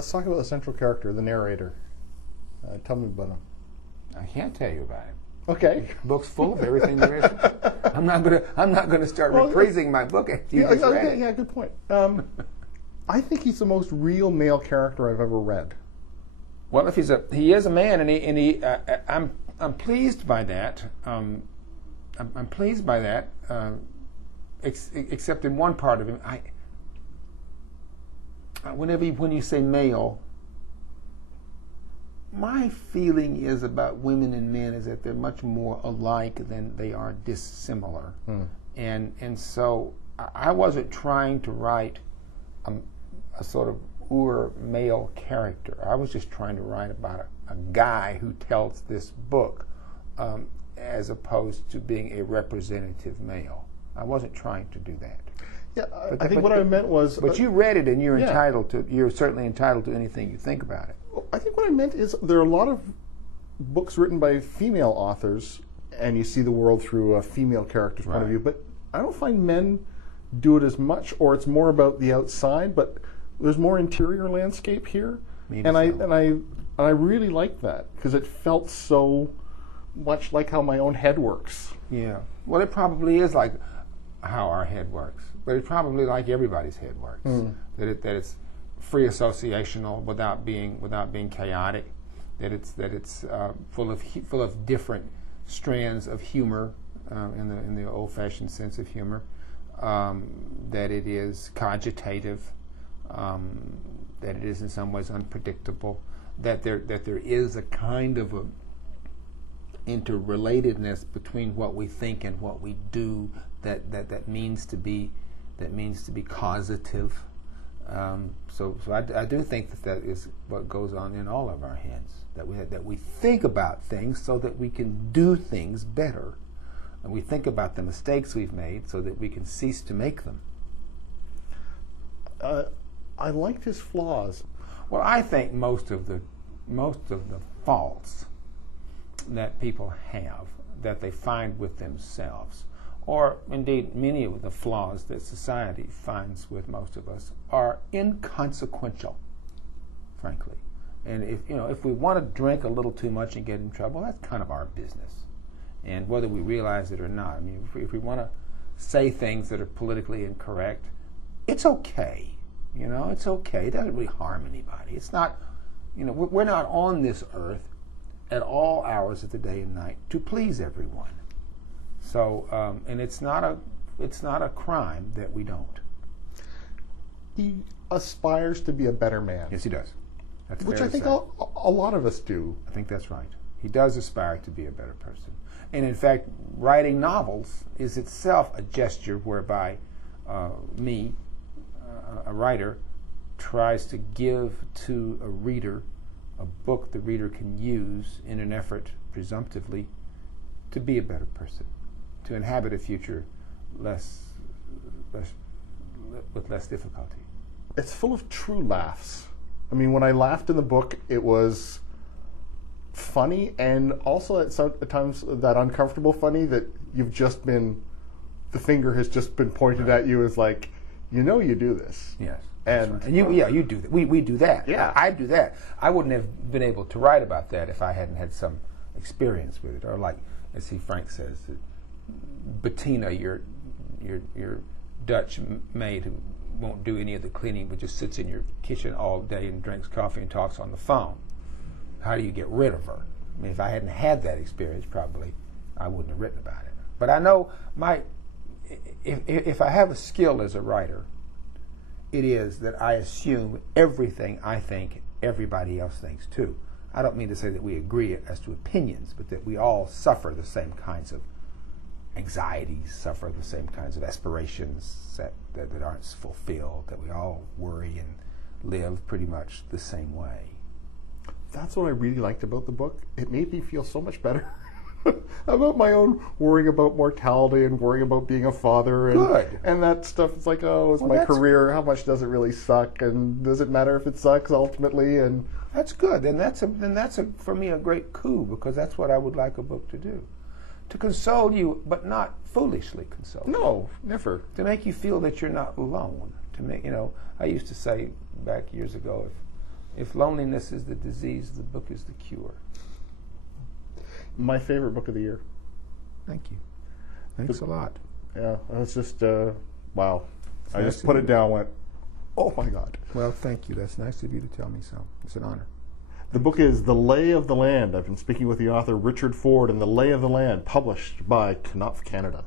let's talk about the central character, the narrator. Tell me about him. I can't tell you about it. Okay. The book's full of everything there is. I'm not gonna start reprising my book after you just read it. Yeah, good point. I think he's the most real male character I've ever read. Well, if he is a man, and I'm pleased by that. I'm pleased by that. Except in one part of him, when you say male, my feeling is about women and men is that they're much more alike than they are dissimilar. And so I wasn't trying to write a sort of male character. I was just trying to write about a guy who tells this book as opposed to being a representative male. I wasn't trying to do that. Yeah, I think what I meant was... But you read it, and you're certainly entitled to anything you think about it. I think what I meant is there are a lot of books written by female authors, and you see the world through a female character's point of view, but I don't find men do it as much, or it's more about the outside, but there's more interior landscape here. And I really liked that, because it felt so much like how my own head works. Yeah. Well, it probably is like how our head works, but it's probably like everybody's head works. That it's free associational without being chaotic. That it's full of different strands of humor in the old-fashioned sense of humor. That it is cogitative. That it is in some ways unpredictable. That there is a kind of a interrelatedness between what we think and what we do that means to be causative. So I do think that is what goes on in all of our heads, that we think about things so that we can do things better, and we think about the mistakes we've made so that we can cease to make them. I liked his flaws. Well, I think most of the faults that people have, that they find with themselves, or indeed many of the flaws that society finds with most of us, are inconsequential, frankly. And if we want to drink a little too much and get in trouble, that's kind of our business. And whether we realize it or not, I mean, if we want to say things that are politically incorrect, it's okay. It's okay. It doesn't really harm anybody. It's not, we're not on this earth at all hours of the day and night to please everyone. So, and it's not a crime that we don't. He aspires to be a better man. Yes, he does. That's which fair I think to a lot of us do. I think that's right. He does aspire to be a better person. And in fact, writing novels is itself a gesture whereby a writer, tries to give to a reader a book the reader can use in an effort, presumptively, to be a better person, to inhabit a future with less difficulty. It's full of true laughs. I mean, when I laughed in the book, it was funny, and also at times that uncomfortable funny that the finger has just been pointed at you as like, you do this. Yes. And, right. And you do that. We do that. Yeah. I do that. I wouldn't have been able to write about that if I hadn't had some experience with it. Or like, as Frank says, Bettina, your Dutch maid who won't do any of the cleaning but just sits in your kitchen all day and drinks coffee and talks on the phone. How do you get rid of her? I mean, if I hadn't had that experience, probably I wouldn't have written about it. But I know if I have a skill as a writer, it is that I assume everything I think everybody else thinks too. I don't mean to say that we agree as to opinions, but that we all suffer the same kinds of anxieties, suffer the same kinds of aspirations that aren't fulfilled, that we all worry and live pretty much the same way. That's what I really liked about the book. It made me feel so much better about my own worrying about mortality and worrying about being a father and that stuff. It's like, it's my career. How much does it really suck? And does it matter if it sucks ultimately? And that's good. And that's for me a great coup, because that's what I would like a book to do. To console you, but not foolishly console you. No, never. To make you feel that you're not alone. To make, I used to say back years ago, If loneliness is the disease, the book is the cure. My favorite book of the year. Thank you. Thanks a lot. Yeah, it's just, wow. It's I nice just to put meet it down and went, oh my God. Well, thank you. That's nice of you to tell me so. It's an honor. The book is The Lay of the Land. I've been speaking with the author Richard Ford, and The Lay of the Land, published by Knopf Canada.